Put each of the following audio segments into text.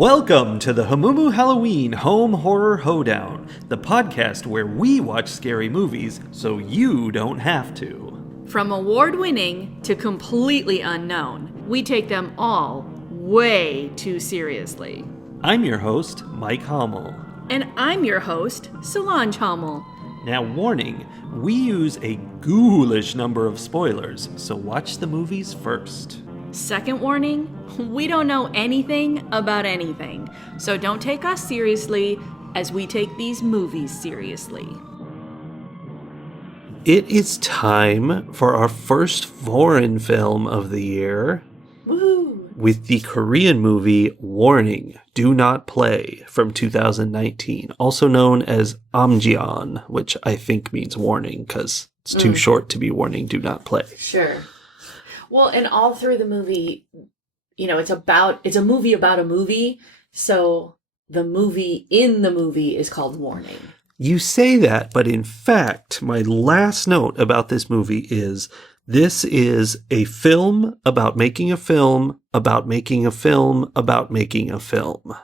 Welcome to the Hamumu Halloween Home Horror Hoedown, the podcast where we watch scary movies so you don't have to. From award-winning to completely unknown, we take them all way too seriously. I'm your host, Mike Hummel. And I'm your host, Solange Hummel. Now, warning, we use a ghoulish number of spoilers, so watch the movies first. Second warning, we don't know anything about anything, so don't take us seriously as we take these movies seriously. It is time for our first foreign film of the year. Woo! With the Korean movie Warning, Do Not Play from 2019, also known as Amjeon, which I think means warning because it's too short to be Warning, Do Not Play. Sure. Well, and all through the movie, you know, it's a movie about a movie, so the movie in the movie is called Warning. You say that, but in fact, my last note about this movie is this is a film about making a film about making a film about making a film.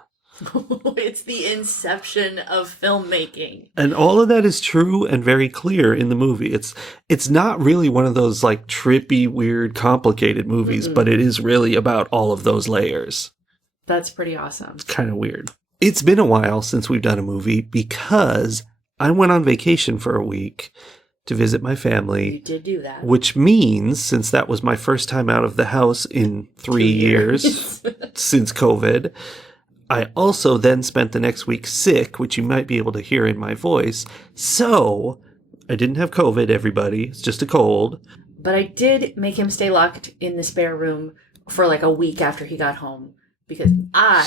It's the inception of filmmaking. And all of that is true and very clear in the movie. It's not really one of those like trippy, weird, complicated movies, but it is really about all of those layers. That's pretty awesome. It's kind of weird. It's been a while since we've done a movie because I went on vacation for a week to visit my family. You did do that. Which means, since that was my first time out of the house in 3 years since COVID, I also then spent the next week sick, which you might be able to hear in my voice. So, I didn't have COVID, everybody. It's just a cold. But I did make him stay locked in the spare room for like a week after he got home because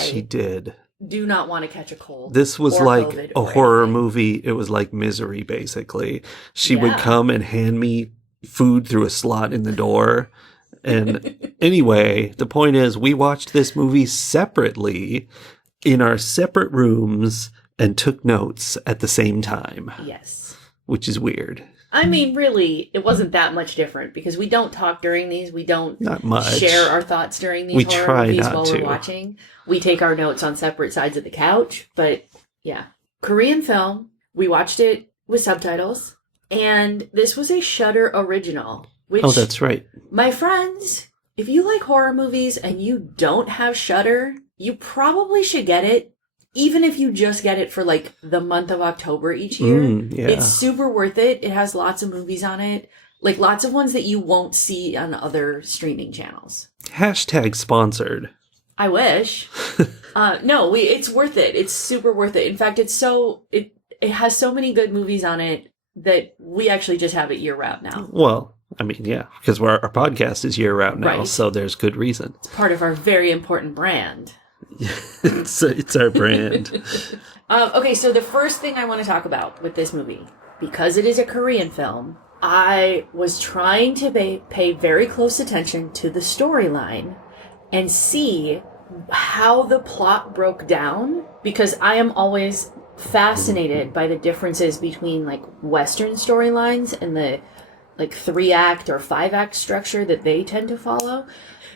She did. do not want to catch a cold. This was or like COVID a or horror anything. movie. It was like Misery, basically. She would Yeah. come and hand me food through a slot in the door. And anyway, the point is we watched this movie separately in our separate rooms and took notes at the same time. Yes. Which is weird. I mean, really, it wasn't that much different because we don't talk during these. We don't Not much. share our thoughts during these We horror try movies not while to. we're watching. We take our notes on separate sides of the couch. But yeah, Korean film. We watched it with subtitles. And this was a Shudder original. Which, Oh, that's right. my friends, if you like horror movies and you don't have Shudder, you probably should get it. Even if you just get it for like the month of October each year. Yeah. It's super worth it. It has lots of movies on it. Like lots of ones that you won't see on other streaming channels. Hashtag sponsored. I wish. No, it's worth it. It's super worth it. In fact, it has so many good movies on it that we actually just have it year round now. Well, I mean, yeah, because our podcast is year round now, Right. so there's good reason. It's part of our very important brand. It's our brand. Okay, so the first thing I want to talk about with this movie, because it is a Korean film, I was trying to pay very close attention to the storyline and see how the plot broke down, because I am always fascinated by the differences between like Western storylines and the like 3-act or 5-act structure that they tend to follow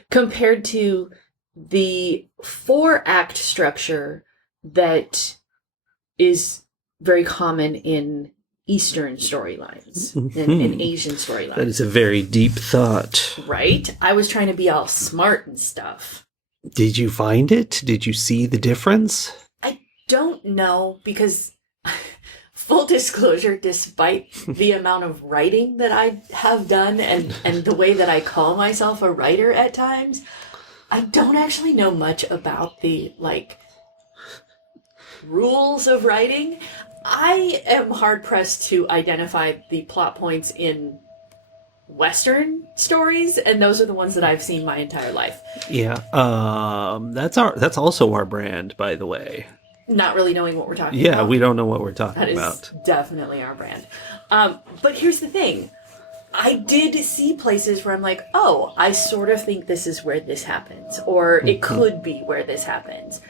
compared to the 4-act structure that is very common in Eastern storylines and in Asian storylines. That is a very deep thought. Right? I was trying to be all smart and stuff. Did you find it? Did you see the difference? I don't know because, full disclosure, despite the amount of writing that I have done and the way that I call myself a writer at times, I don't actually know much about the, like, rules of writing. I am hard-pressed to identify the plot points in Western stories, and those are the ones that I've seen my entire life. Yeah. That's also our brand, by the way. Not really knowing what we're talking Yeah, about. we don't know what we're talking That is about. definitely our brand. But here's the thing. I did see places where I'm like, oh, I sort of think this is where this happens. Or it could be where this happens.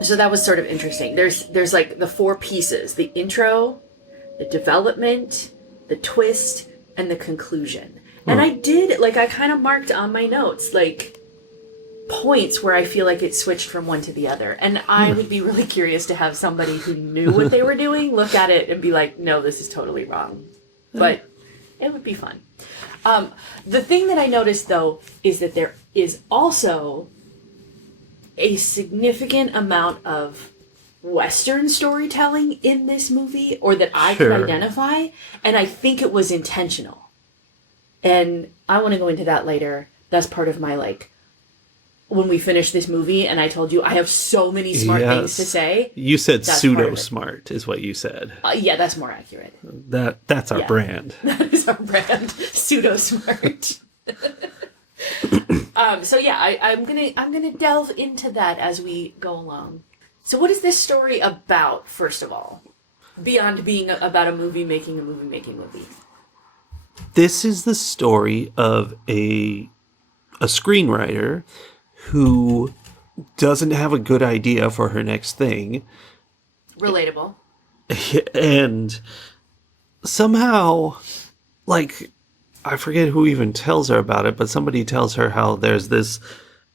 So that was sort of interesting. There's like the 4 pieces. The intro, the development, the twist, and the conclusion. And I did, like, I kind of marked on my notes, like, points where I feel like it switched from one to the other. And I would be really curious to have somebody who knew what they were doing look at it and be like, no, this is totally wrong. But it would be fun. The thing that I noticed, though, is that there is also a significant amount of Western storytelling in this movie, or that I could identify, and I think it was intentional. And I want to go into that later. That's part of my, like, when we finish this movie, and I told you I have so many smart things to say. You said pseudo-smart is what you said. Yeah, that's more accurate. That's our brand. That is our brand. Pseudo-smart. So yeah, I'm gonna delve into that as we go along. So what is this story about, first of all? Beyond being about a movie making a movie. This is the story of a screenwriter who doesn't have a good idea for her next thing. Relatable. And somehow, like, I forget who even tells her about it, but somebody tells her how there's this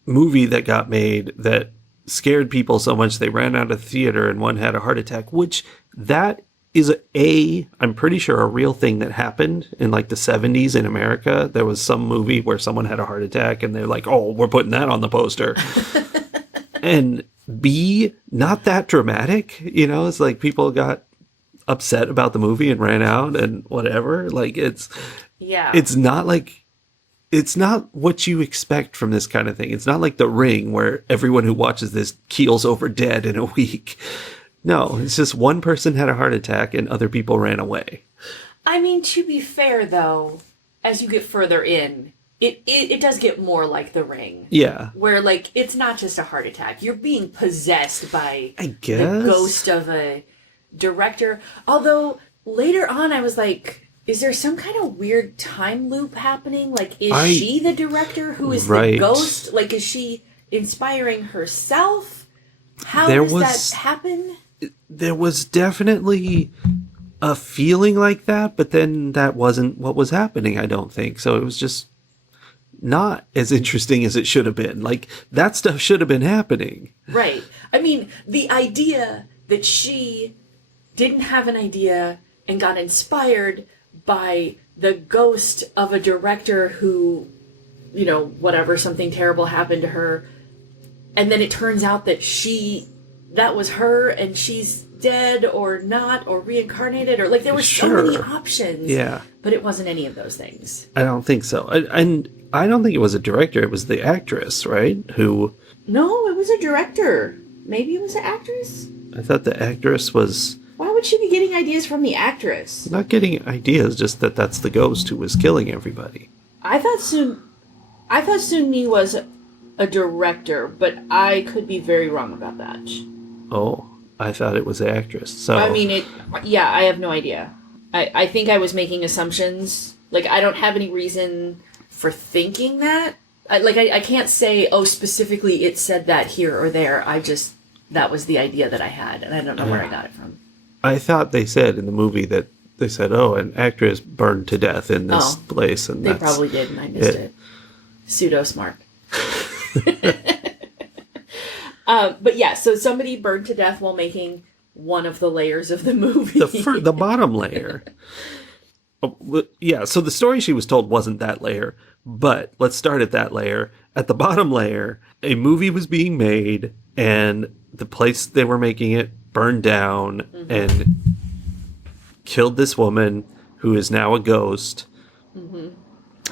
movie that got made that scared people so much they ran out of the theater and one had a heart attack, which that is I'm pretty sure a real thing that happened in like the 70s in America. There was some movie where someone had a heart attack and they're like, oh, we're putting that on the poster. And B, not that dramatic. It's like people got upset about the movie and ran out and whatever. Like it's not what you expect from this kind of thing. It's not like The Ring where everyone who watches this keels over dead in a week. No, it's just one person had a heart attack and other people ran away. I mean, to be fair, though, as you get further in, it does get more like The Ring. Yeah. Where, like, it's not just a heart attack. You're being possessed by the ghost of a director. Although, later on, I was like, is there some kind of weird time loop happening? Like, is she the director who is the ghost? Like, is she inspiring herself? How does that happen? There was definitely a feeling like that, but then that wasn't what was happening, I don't think. So it was just not as interesting as it should have been. Like, that stuff should have been happening. Right. I mean, the idea that she didn't have an idea and got inspired by the ghost of a director who, whatever, something terrible happened to her. And then it turns out that that was her and she's dead or not or reincarnated or like there were so many options. Yeah. But it wasn't any of those things. I don't think so. And I don't think it was a director. It was the actress, right? No, it was a director. Maybe it was an actress? I thought the actress was... Why would she be getting ideas from the actress? Not getting ideas, just that's the ghost who was killing everybody. I thought Sun-mi was a director, but I could be very wrong about that. Oh, I thought it was the actress. So I mean, I have no idea. I think I was making assumptions. Like, I don't have any reason for thinking that. I can't say, oh, specifically it said that here or there. That was the idea that I had, and I don't know where I got it from. I thought they said in the movie that they said, oh, an actress burned to death in this place. And they probably did, and I missed it. Pseudo-smart. But yeah, so somebody burned to death while making one of the layers of the movie. The bottom layer. Yeah, so the story she was told wasn't that layer, but let's start at that layer. At the bottom layer, a movie was being made, and the place they were making it burned down and killed this woman who is now a ghost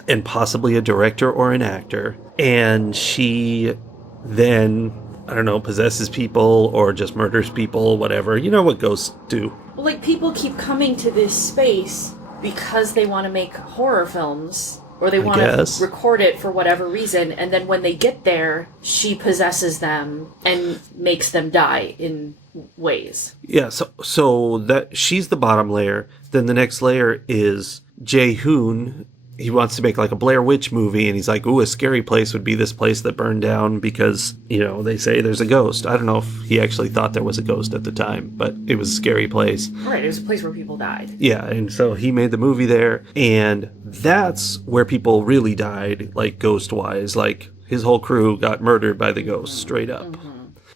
and possibly a director or an actor. And she then, I don't know, possesses people or just murders people, whatever. You know what ghosts do. Well, like, people keep coming to this space because they want to make horror films, or they want to record it for whatever reason, and then when they get there, she possesses them and makes them die in ways. Yeah, so that she's the bottom layer. Then the next layer is Jae-hoon. He wants to make like a Blair Witch movie, and he's like, ooh, a scary place would be this place that burned down because, they say there's a ghost. I don't know if he actually thought there was a ghost at the time, but it was a scary place. Right, it was a place where people died. Yeah, and so he made the movie there, and that's where people really died, like ghost-wise. Like, His whole crew got murdered by the ghost, straight up.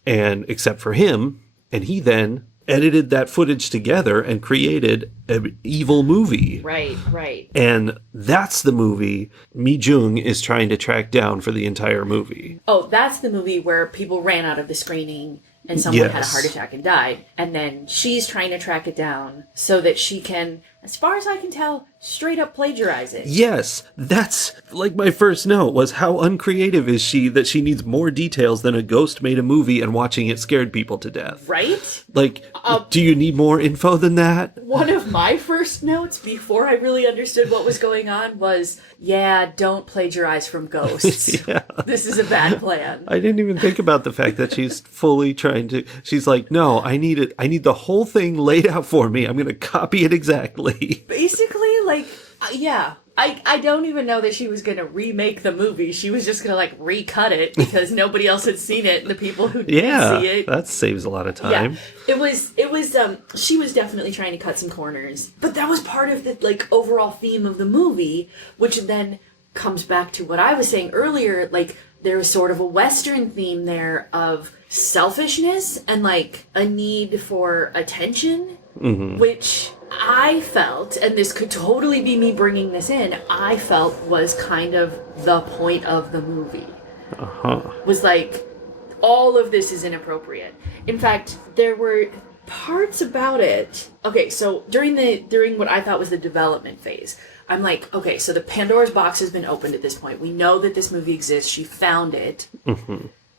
And except for him, and he then edited that footage together and created an evil movie. Right. And that's the movie Mi Jung is trying to track down for the entire movie. Oh, that's the movie where people ran out of the screening and someone had a heart attack and died. And then she's trying to track it down so that she can, as far as I can tell, straight up plagiarize it. Yes, that's like my first note was how uncreative is she that she needs more details than a ghost made a movie and watching it scared people to death. Right? Like, do you need more info than that? One of my first notes before I really understood what was going on was, yeah, don't plagiarize from ghosts. Yeah. This is a bad plan. I didn't even think about the fact that she's fully trying to, she's like, no, I need it. I need the whole thing laid out for me. I'm going to copy it exactly. Basically, like, yeah. I don't even know that she was going to remake the movie. She was just going to, like, recut it because nobody else had seen it, and the people who did see it... that saves a lot of time. Yeah. She was definitely trying to cut some corners. But that was part of the, like, overall theme of the movie, which then comes back to what I was saying earlier. Like, there was sort of a Western theme there of selfishness and, like, a need for attention, which... I felt, and this could totally be me bringing this in, I felt was kind of the point of the movie. Was like, all of this is inappropriate. In fact, there were parts about it. Okay, so during what I thought was the development phase, I'm like, okay, so the Pandora's box has been opened at this point. We know that this movie exists. She found it.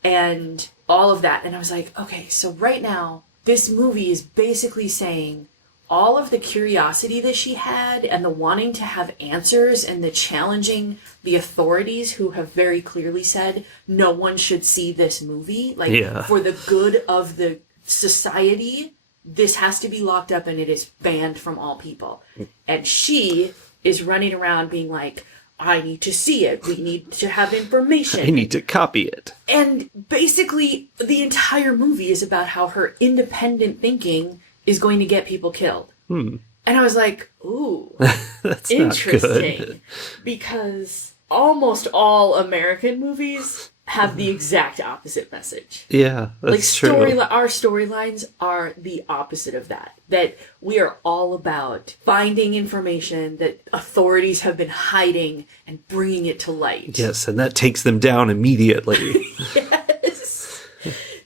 And all of that. And I was like, okay, so right now, this movie is basically saying... all of the curiosity that she had and the wanting to have answers and the challenging the authorities who have very clearly said no one should see this movie, like for the good of the society, this has to be locked up and it is banned from all people. And she is running around being like, I need to see it. We need to have information. I need to copy it. And basically the entire movie is about how her independent thinking is going to get people killed. And I was like, ooh, that's interesting. Not good. Because almost all American movies have the exact opposite message. Yeah, that's true. Our storylines are the opposite of that. That we are all about finding information that authorities have been hiding and bringing it to light. Yes, and that takes them down immediately. Yes.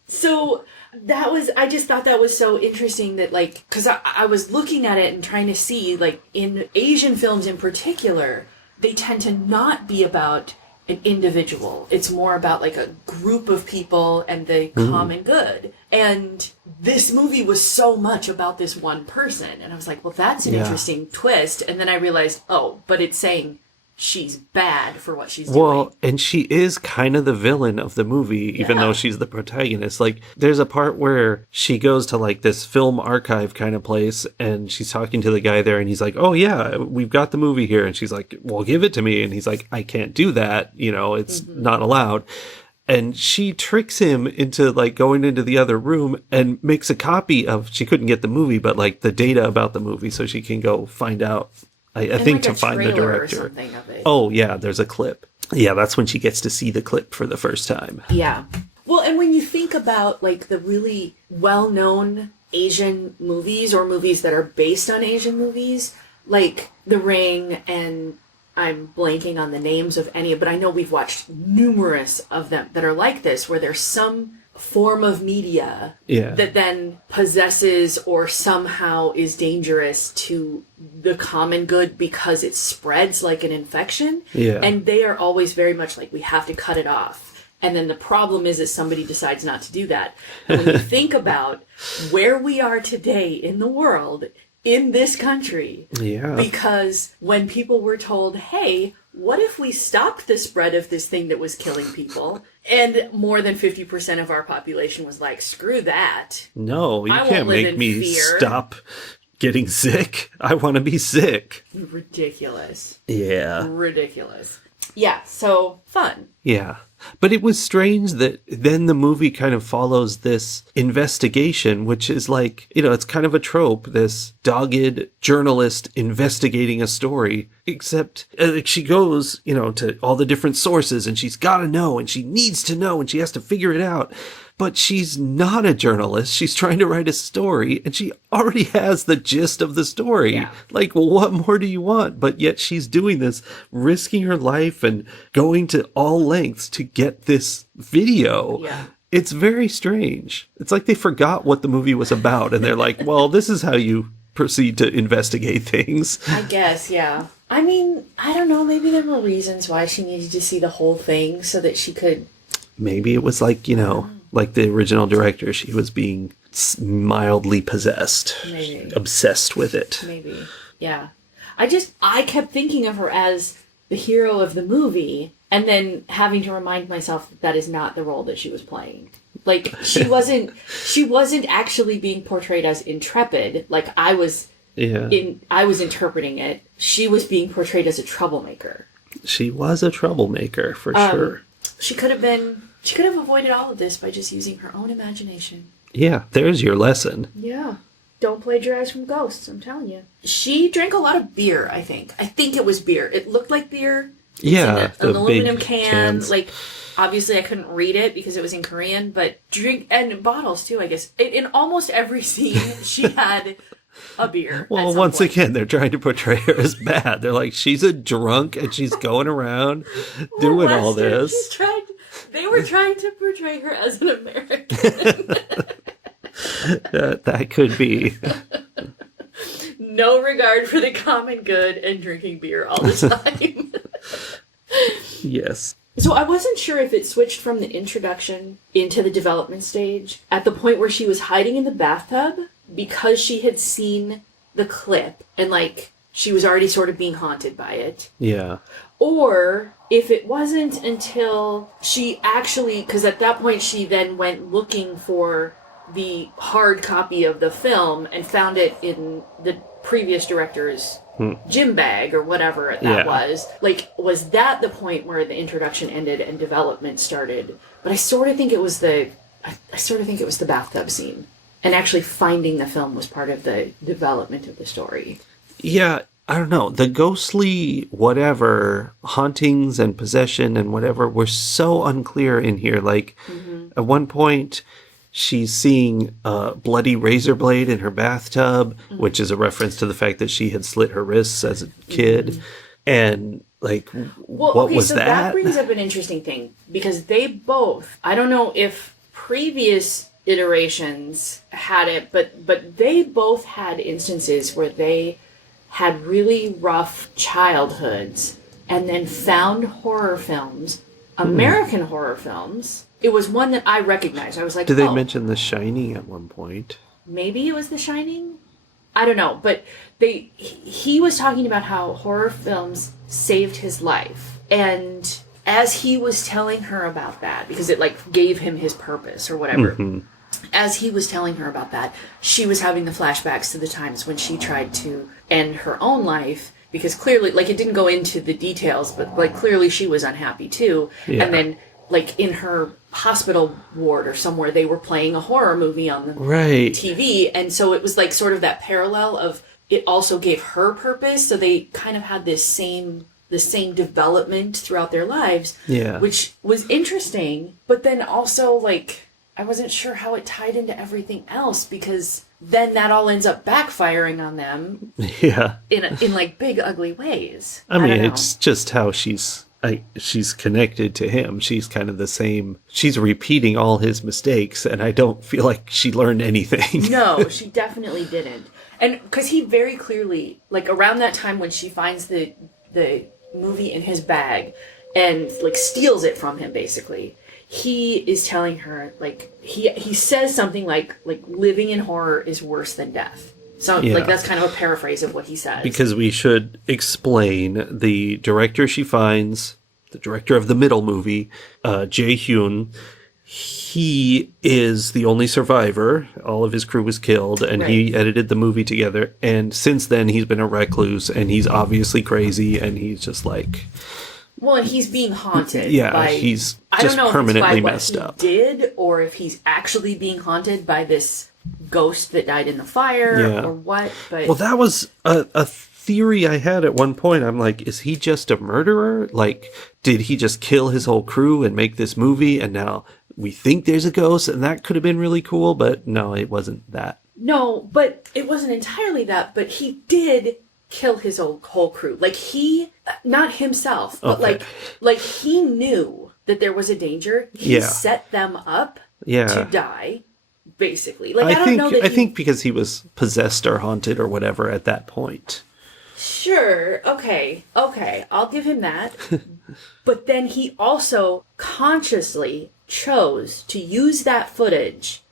So... I just thought that was so interesting that, like, because I was looking at it and trying to see, like, in Asian films in particular, they tend to not be about an individual. It's more about, like, a group of people and the common good. And this movie was so much about this one person. And I was like, well, that's an interesting twist. And then I realized, oh, but it's saying... she's bad for what she's doing. Well, and she is kind of the villain of the movie, even though she's the protagonist. Like, there's a part where she goes to, like, this film archive kind of place, and she's talking to the guy there, and he's like, oh, yeah, we've got the movie here. And she's like, well, give it to me. And he's like, I can't do that. You know, it's not allowed. And she tricks him into, like, going into the other room and makes a copy of, she couldn't get the movie, but, like, the data about the movie so she can go find out. I think like to find the director. Or something of it. Oh, yeah, there's a clip. Yeah, that's when she gets to see the clip for the first time. Yeah. Well, and when you think about, like, the really well-known Asian movies or movies that are based on Asian movies, like The Ring, and I'm blanking on the names of any, but I know we've watched numerous of them that are like this, where there's some form of media that then possesses or somehow is dangerous to the common good because it spreads like an infection. Yeah. And they are always very much like, we have to cut it off. And then the problem is that somebody decides not to do that. And when you think about where we are today in the world, in this country, because when people were told, hey, what if we stopped the spread of this thing that was killing people? And more than 50% of our population was like, screw that. No, you can't make me stop getting sick. I want to be sick. Ridiculous. Yeah. Ridiculous. Yeah, so fun. Yeah. But it was strange that then the movie kind of follows this investigation, which is like, it's kind of a trope, this dogged journalist investigating a story, except she goes, to all the different sources and she's got to know and she needs to know and she has to figure it out. But she's not a journalist. She's trying to write a story and she already has the gist of the story. Yeah. Like, well, what more do you want? But yet she's doing this, risking her life and going to all lengths to get this video. Yeah. It's very strange. It's like they forgot what the movie was about and they're like, well, this is how you proceed to investigate things. I guess, yeah. I mean, I don't know. Maybe there were reasons why she needed to see the whole thing so that she could... Maybe it was like, like the original director, she was being mildly possessed. Maybe. Obsessed with it. Maybe. Yeah. I kept thinking of her as the hero of the movie and then having to remind myself that is not the role that she was playing. Like, she wasn't actually being portrayed as intrepid. Like, I was interpreting it. She was being portrayed as a troublemaker. She was a troublemaker, for sure. She could have avoided all of this by just using her own imagination. Yeah, there's your lesson. Yeah. Don't plagiarize from ghosts, I'm telling you. She drank a lot of beer, I think. I think it was beer. It looked like beer. Yeah, It's in an aluminum big can. cans. Like, obviously I couldn't read it because it was in Korean, but and bottles too, I guess. In almost every scene, she had a beer. Well, once again, they're trying to portray her as bad. They're like, she's a drunk and she's going around doing all this. They were trying to portray her as an American. That could be. No regard for the common good and drinking beer all the time. Yes. So I wasn't sure if it switched from the introduction into the development stage at the point where she was hiding in the bathtub because she had seen the clip and, like, she was already sort of being haunted by it. Yeah. Or if it wasn't until she actually, because at that point she then went looking for the hard copy of the film and found it in the previous director's gym bag or whatever that was. Like, was that the point where the introduction ended and development started? But I sort of think it was the bathtub scene. And actually finding the film was part of the development of the story. Yeah, I don't know. The ghostly whatever, hauntings and possession and whatever were so unclear in here. Like, at one point, she's seeing a bloody razor blade in her bathtub, which is a reference to the fact that she had slit her wrists as a kid. And, like, what was that? That brings up an interesting thing. Because they both, I don't know if previous iterations had it, but they both had instances where they had really rough childhoods and then found horror films, American horror films. It was one that I recognized. I was like, did they mention The Shining at one point? Maybe it was The Shining? I don't know, but he was talking about how horror films saved his life. And as he was telling her about that, because it, like, gave him his purpose or whatever, as he was telling her about that, she was having the flashbacks to the times when she tried to end her own life, because clearly, like, it didn't go into the details, but, like, clearly she was unhappy too. Yeah. And then, like, in her hospital ward or somewhere, they were playing a horror movie on the TV, and so it was, like, sort of that parallel of it also gave her purpose, so they kind of had the same development throughout their lives, which was interesting, but then also, like, I wasn't sure how it tied into everything else, because then that all ends up backfiring on them. Yeah. In like big ugly ways. I mean, it's just how she's connected to him. She's kind of the same. She's repeating all his mistakes, and I don't feel like she learned anything. No, she definitely didn't. And because he very clearly, like, around that time when she finds the movie in his bag and, like, steals it from him, basically, he is telling her, like, he says something like living in horror is worse than death. So, like, that's kind of a paraphrase of what he says. Because we should explain the director she finds, the director of the middle movie, Jae-hyun. He is the only survivor. All of his crew was killed, and he edited the movie together. And since then, he's been a recluse, and he's obviously crazy, and he's just, like, Well, and he's being haunted. Yeah, he's just permanently messed up. Did, or if he's actually being haunted by this ghost that died in the fire, or what. But well, that was a theory I had at one point. I'm like, is he just a murderer? Like, did he just kill his whole crew and make this movie? And now we think there's a ghost, and that could have been really cool. But no, it wasn't that. No, but it wasn't entirely that. But he did kill his whole crew. Like not himself, but like he knew that there was a danger. He set them up to die, basically. Like I think because he was possessed or haunted or whatever at that point. Sure. Okay. I'll give him that. But then he also consciously chose to use that footage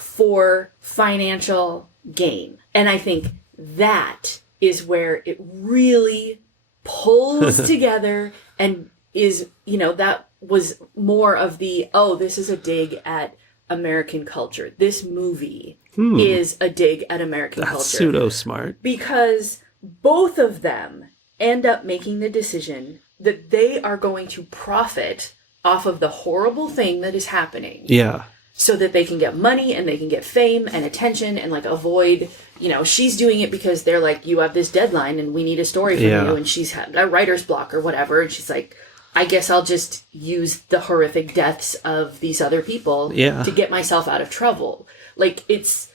for financial gain. And I think that is where it really pulls together and is, that was more of the, this is a dig at American culture. This movie is a dig at American culture. That's pseudo-smart. Because both of them end up making the decision that they are going to profit off of the horrible thing that is happening. Yeah. So that they can get money and they can get fame and attention and avoid, she's doing it because they're like, you have this deadline and we need a story from you. And she's had a writer's block or whatever. And she's like, I guess I'll just use the horrific deaths of these other people to get myself out of trouble. Like it's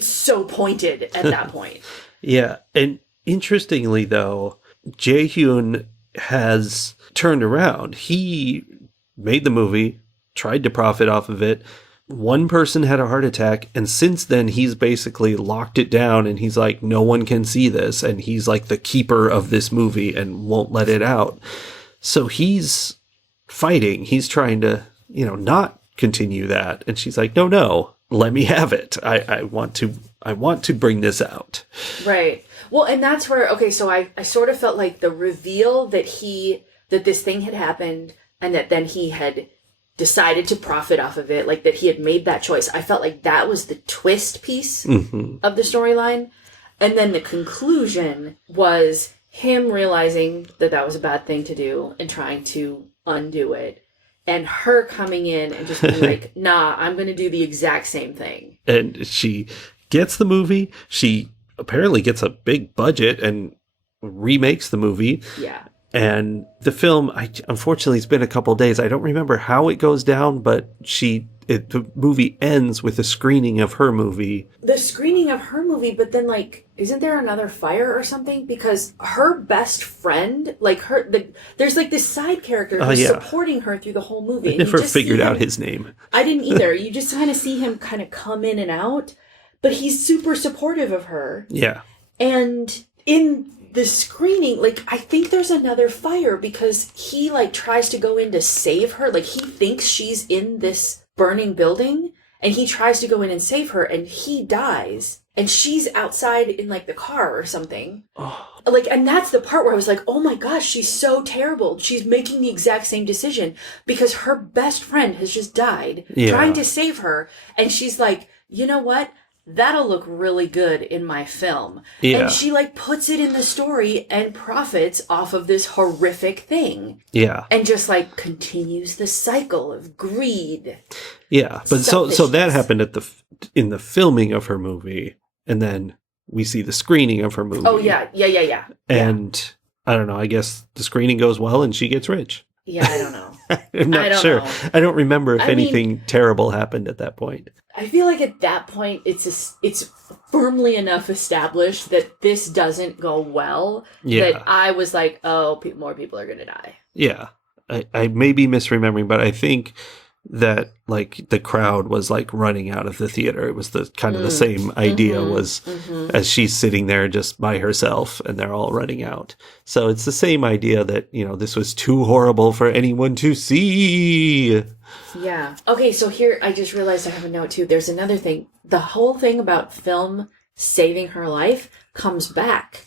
so pointed at that point. Yeah. And interestingly though, Jae-hyun has turned around. He made the movie, tried to profit off of it. One person had a heart attack, and since then he's basically locked it down, and he's like, no one can see this, and he's like the keeper of this movie and won't let it out. So he's fighting. He's trying to, not continue that. And she's like, no, let me have it. I want to bring this out. Right. Well, and that's where, so I sort of felt like the reveal that this thing had happened and that then he had decided to profit off of it, like that he had made that choice. I felt like that was the twist piece of the storyline. And then the conclusion was him realizing that was a bad thing to do and trying to undo it. And her coming in and just being like, nah, I'm going to do the exact same thing. And she gets the movie. She apparently gets a big budget and remakes the movie. Yeah. And the film, unfortunately, it's been a couple days. I don't remember how it goes down, but the movie ends with a screening of her movie. The screening of her movie, but then, isn't there another fire or something? Because her best friend, there's this side character who's supporting her through the whole movie. I never figured out his name. I didn't either. You just kind of see him kind of come in and out, but he's super supportive of her. Yeah. And in the screening, I think there's another fire because he, tries to go in to save her. He thinks she's in this burning building, and he tries to go in and save her, and he dies. And she's outside in, the car or something. Oh. And that's the part where I was like, oh my gosh, she's so terrible. She's making the exact same decision because her best friend has just died trying to save her. And she's like, you know what? That'll look really good in my film. Yeah. And she puts it in the story and profits off of this horrific thing. Yeah. And just continues the cycle of greed. Yeah. But so that happened in the filming of her movie, and then we see the screening of her movie. Oh yeah. And I don't know, I guess the screening goes well and she gets rich. Yeah, I don't know. I'm not sure. I don't remember if anything terrible happened at that point. I feel like at that point, it's firmly enough established that this doesn't go well that I was like, oh, more people are going to die. Yeah. I may be misremembering, but I think that the crowd was running out of the theater. It was the kind of the same idea as she's sitting there just by herself and they're all running out. So it's the same idea that, this was too horrible for anyone to see. Yeah. Okay, so here I just realized I have a note too. There's another thing. The whole thing about film saving her life comes back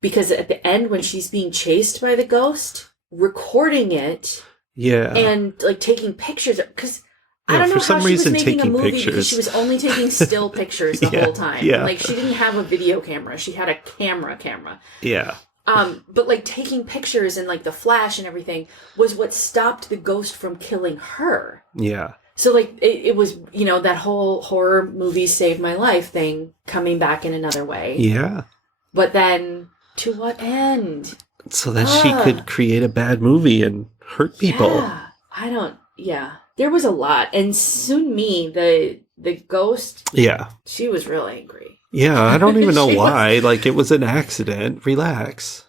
because at the end when she's being chased by the ghost, recording it. Yeah. And taking pictures because I don't know how she was making a movie because she was only taking still pictures the whole time. Yeah. She didn't have a video camera. She had a camera. Yeah. But like taking pictures and like the flash and everything was what stopped the ghost from killing her. Yeah. So like it was, you know, that whole horror movie saved my life thing coming back in another way. Yeah. But then to what end? So that she could create a bad movie and hurt people. Yeah. There was a lot. And Soon Mi, the ghost, Yeah. she was real angry. Yeah, I don't even know why. Like, it was an accident. Relax.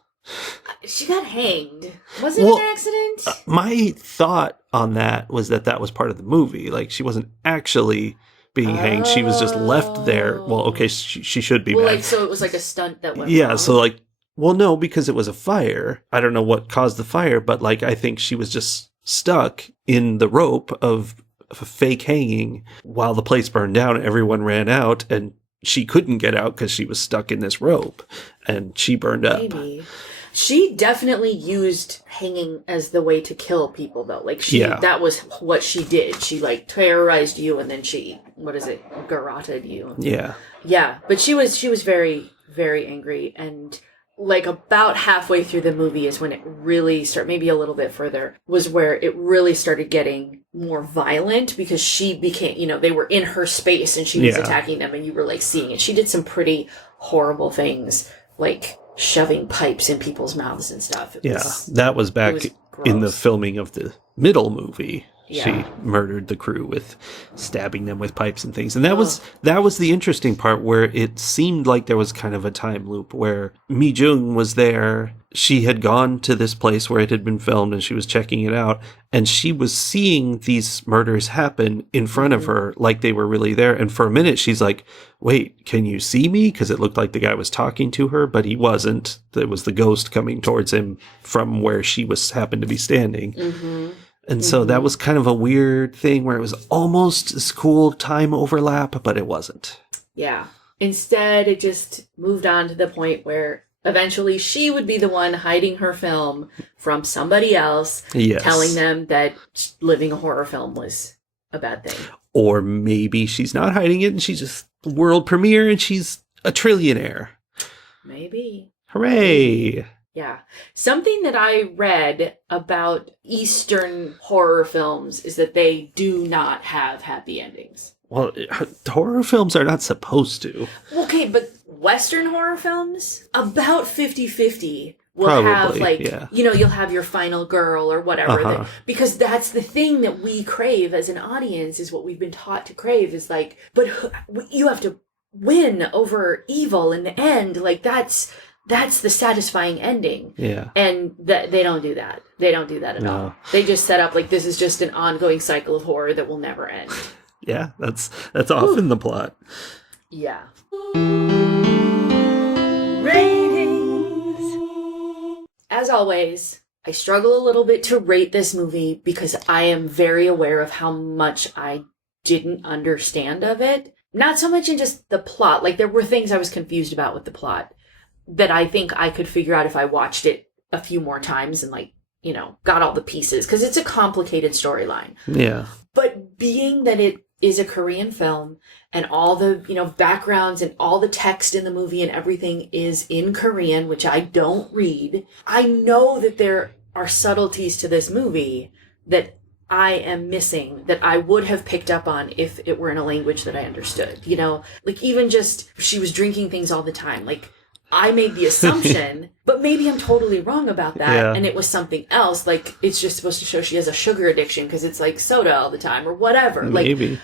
She got hanged. Was it an accident? My thought on that was that was part of the movie. Like, she wasn't actually being hanged. She was just left there. Well, okay, she should be well, mad. like, so it was like a stunt that went Yeah, wrong. so like, well, no, because it was a fire. I don't know what caused the fire, but like, I think she was just stuck in the rope of a fake hanging while the place burned down. Everyone ran out, and she couldn't get out because she was stuck in this rope, and she burned up. Maybe. She definitely used hanging as the way to kill people, though. Like, that was what she did. She, like, terrorized you, and then she, garroted you. Yeah. Yeah, but she was very, very angry, and, like, about halfway through the movie is when it really started, maybe a little bit further, was where it really started getting more violent, because she became, you know, they were in her space, and she was attacking them, and you were, like, seeing it. She did some pretty horrible things, like shoving pipes in people's mouths and stuff. That was back in the filming of the middle movie. Yeah. She murdered the crew with stabbing them with pipes and things. And that was the interesting part, where it seemed like there was kind of a time loop where Mi Jung was there. She had gone to this place where it had been filmed, and she was checking it out, and she was seeing these murders happen in front of her like they were really there. And for a minute, she's like, wait, can you see me? Because it looked like the guy was talking to her, but he wasn't. It was the ghost coming towards him from where she happened to be standing. Mm-hmm. And so that was kind of a weird thing where it was almost this cool time overlap, but it wasn't. Yeah. Instead, it just moved on to the point where eventually she would be the one hiding her film from somebody else, telling them that living a horror film was a bad thing. Or maybe she's not hiding it and she's just world premiere and she's a trillionaire. Maybe. Hooray! Yeah. Something that I read about Eastern horror films is that they do not have happy endings. Well, horror films are not supposed to. Okay, but Western horror films, about 50-50 will have, like, you know, you'll have your final girl or whatever. Because that's the thing that we crave as an audience, is what we've been taught to crave, is like, but you have to win over evil in the end. Like, that's the satisfying ending. Yeah. And they don't do that. They don't do that at all. They just set up, like, this is just an ongoing cycle of horror that will never end. Yeah, that's often the plot. Yeah. Ratings. As always, I struggle a little bit to rate this movie because I am very aware of how much I didn't understand of it. Not so much in just the plot. Like, there were things I was confused about with the plot that I think I could figure out if I watched it a few more times and, like, you know, got all the pieces. Because it's a complicated storyline. Yeah. But being that it is a Korean film and all the, you know, backgrounds and all the text in the movie and everything is in Korean, which I don't read, I know that there are subtleties to this movie that I am missing, that I would have picked up on if it were in a language that I understood. You know, like, even just she was drinking things all the time. Like, I made the assumption, but maybe I'm totally wrong about that, and it was something else. Like, it's just supposed to show she has a sugar addiction because it's, like, soda all the time or whatever. Maybe.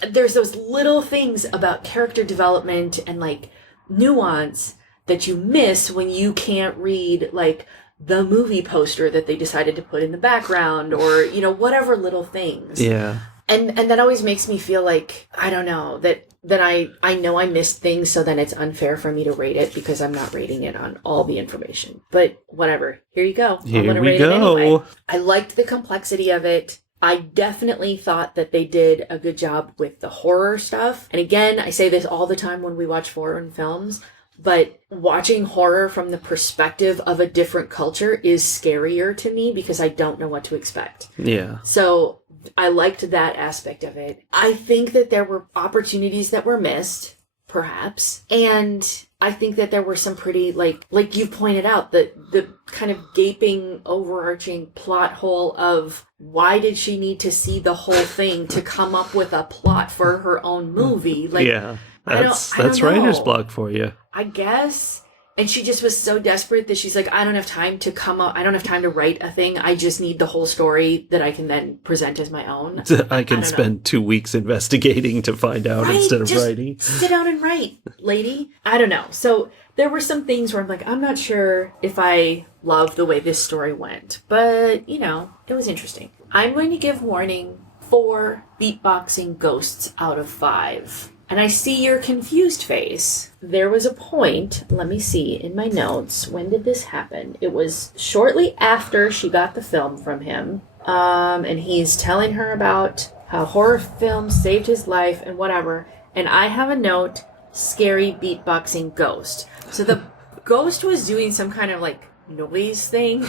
Like, there's those little things about character development and, like, nuance that you miss when you can't read, like, the movie poster that they decided to put in the background, or, you know, whatever little things. Yeah. And that always makes me feel like, I don't know, that I know I missed things, so then it's unfair for me to rate it because I'm not rating it on all the information. But whatever. Here you go. I'm going to rate it anyway. I liked the complexity of it. I definitely thought that they did a good job with the horror stuff. And again, I say this all the time when we watch foreign films, but watching horror from the perspective of a different culture is scarier to me because I don't know what to expect. Yeah. So I liked that aspect of it. I think that there were opportunities that were missed, perhaps. And I think that there were some pretty, like you've pointed out, the kind of gaping, overarching plot hole of why did she need to see the whole thing to come up with a plot for her own movie? Like, yeah, that's I don't writer's know. block for you. I guess. And she just was so desperate that she's like, I don't have time to I don't have time to write a thing. I just need the whole story that I can then present as my own. I can spend 2 weeks investigating to find out instead of just writing. Sit down and write, lady. I don't know. So there were some things where I'm like, I'm not sure if I love the way this story went. But, you know, it was interesting. I'm going to give warning 4 beatboxing ghosts out of 5. And I see your confused face. There was a point, let me see, in my notes. When did this happen? It was shortly after she got the film from him. And he's telling her about how horror films saved his life and whatever. And I have a note, scary beatboxing ghost. So the ghost was doing some kind of like noise thing.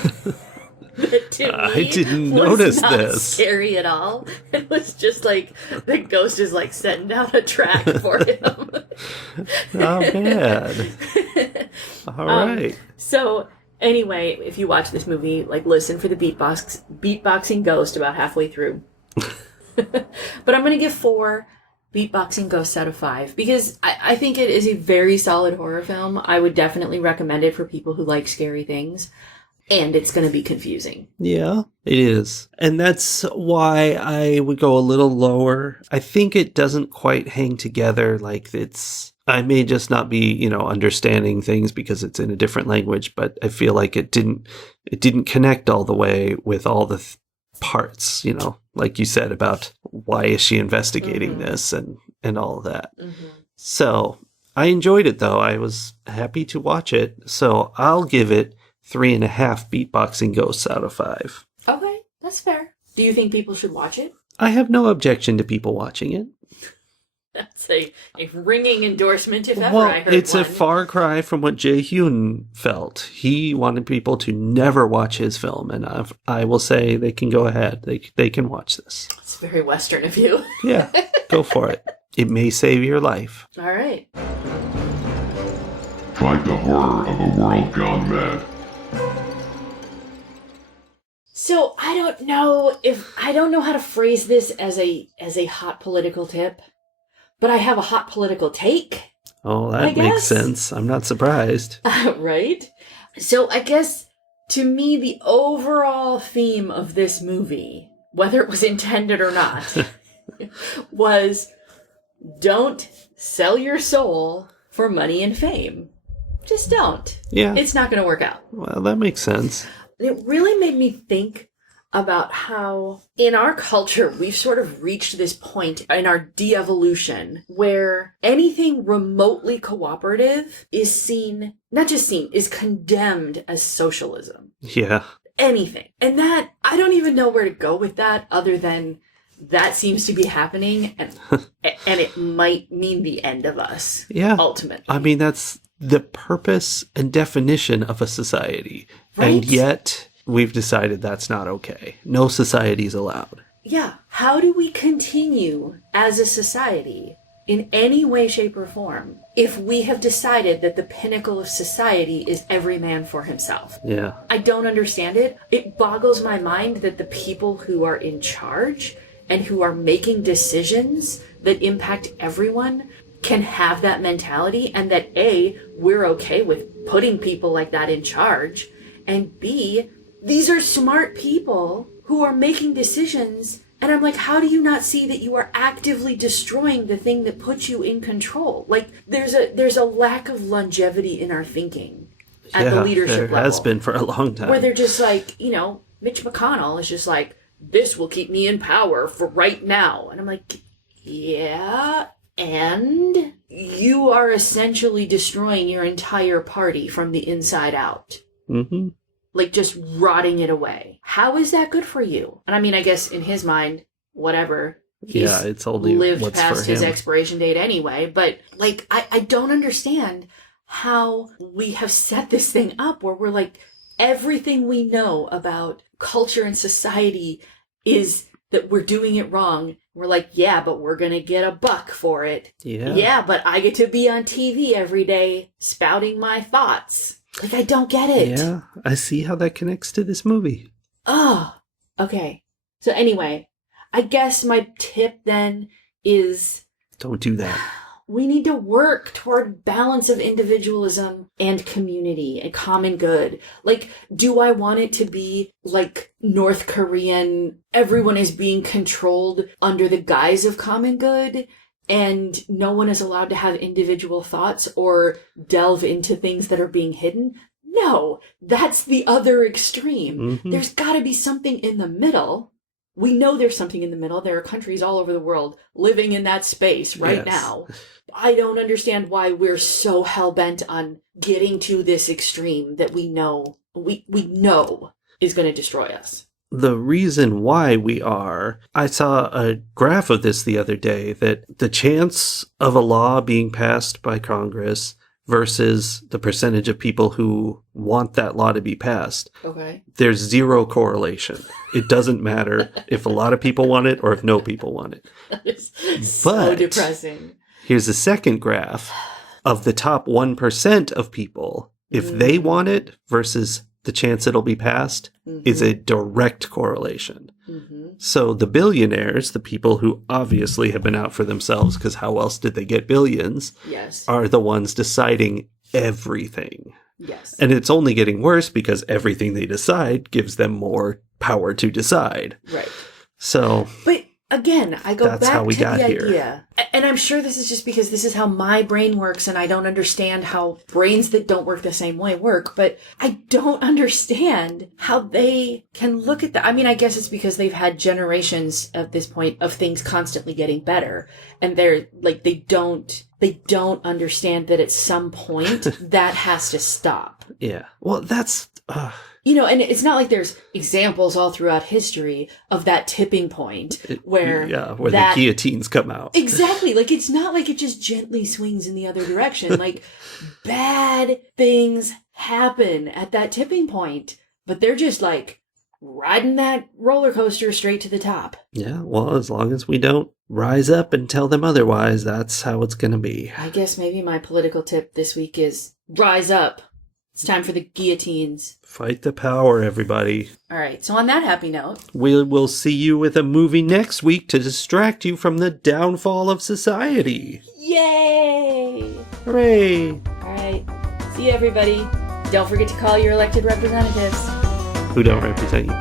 That to me I didn't was notice not this. scary at all. It was just like the ghost is like setting down a track for him. Oh, bad. All right. So anyway, if you watch this movie, like listen for the beatboxing ghost about halfway through. But I'm going to give 4 beatboxing ghosts out of 5 because I think it is a very solid horror film. I would definitely recommend it for people who like scary things. And it's going to be confusing. Yeah, it is. And that's why I would go a little lower. I think it doesn't quite hang together like I may just not be, understanding things because it's in a different language, but I feel like it didn't connect all the way with all the parts, like you said about why is she investigating this and all of that. Mm-hmm. So I enjoyed it though. I was happy to watch it. So I'll give it 3.5 beatboxing ghosts out of 5. Okay, that's fair. Do you think people should watch it? I have no objection to people watching it. That's a ringing endorsement if ever I heard it's one. a far cry from what Jay Hune felt. He wanted people to never watch his film, and I will say they can go ahead. They can watch this. It's very Western of you. Yeah, go for it. It may save your life. All right. Fight the horror of a world gone mad. So I don't know how to phrase this as a hot political tip, but I have a hot political take. Oh, that makes sense. I'm not surprised. Right? So I guess to me the overall theme of this movie, whether it was intended or not, was don't sell your soul for money and fame. Just don't. Yeah. It's not going to work out. Well, that makes sense. It really made me think about how in our culture we've sort of reached this point in our de-evolution where anything remotely cooperative is is condemned as socialism. Yeah. Anything. And that, I don't even know where to go with that other than that seems to be happening and it might mean the end of us. Yeah. Ultimately. I mean, that's the purpose and definition of a society. Right? And yet we've decided that's not okay. No society is allowed. Yeah. How do we continue as a society in any way, shape, or form if we have decided that the pinnacle of society is every man for himself? Yeah. I don't understand it. It boggles my mind that the people who are in charge and who are making decisions that impact everyone can have that mentality and that A, we're okay with putting people like that in charge, and B, these are smart people who are making decisions, and I'm like, how do you not see that you are actively destroying the thing that puts you in control? Like, there's a lack of longevity in our thinking at the leadership level. There has been for a long time. Where they're just like, Mitch McConnell is just like, this will keep me in power for right now. And I'm like, yeah, and you are essentially destroying your entire party from the inside out. Mm-hmm. Like, just rotting it away. How is that good for you? And I mean, I guess in his mind, whatever. It's only lived what's past for his him. expiration date anyway. But, like, I don't understand how we have set this thing up where we're like, everything we know about culture and society is that we're doing it wrong. We're like, yeah, but we're going to get a buck for it. Yeah. Yeah, but I get to be on TV every day spouting my thoughts. Like, I don't get it. Yeah, I see how that connects to this movie. Oh, okay. So anyway, I guess my tip then is Don't do that. we need to work toward balance of individualism and community and common good. Like, do I want it to be like North Korean, everyone is being controlled under the guise of common good and no one is allowed to have individual thoughts or delve into things that are being hidden? No, that's the other extreme. Mm-hmm. There's got to be something in the middle. We know there's something in the middle. There are countries all over the world living in that space right now. I don't understand why we're so hell-bent on getting to this extreme that we know is going to destroy us. The reason why we are, I saw a graph of this the other day, that the chance of a law being passed by Congress versus the percentage of people who want that law to be passed, Okay. there's zero correlation. It doesn't matter if a lot of people want it or if no people want it. That is so But depressing. Here's a second graph of the top 1% of people. If they want it versus the chance it'll be passed is a direct correlation. So the billionaires, the people who obviously have been out for themselves because how else did they get billions, Yes. are the ones deciding everything. Yes. And it's only getting worse because everything they decide gives them more power to decide. Right. So, But again, I go That's back how we to the got here. idea. And I'm sure this is just because this is how my brain works and I don't understand how brains that don't work the same way work, but I don't understand how they can look at that. I mean, I guess it's because they've had generations at this point of things constantly getting better and they're like, they don't understand that at some point that has to stop. yeah. Well, that's... You know, and it's not like there's examples all throughout history of that tipping point where where the guillotines come out. Exactly. Like, it's not like it just gently swings in the other direction. Like, bad things happen at that tipping point, but they're just like riding that roller coaster straight to the top. Yeah, well, as long as we don't rise up and tell them otherwise, that's how it's going to be. I guess maybe my political tip this week is rise up. It's time for the guillotines. Fight the power, everybody. All right. So on that happy note, We will see you with a movie next week to distract you from the downfall of society. yay! Hooray! All right. See you, everybody. Don't forget to call your elected representatives. Who don't represent you?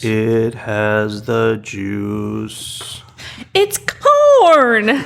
It has the juice. It's corn!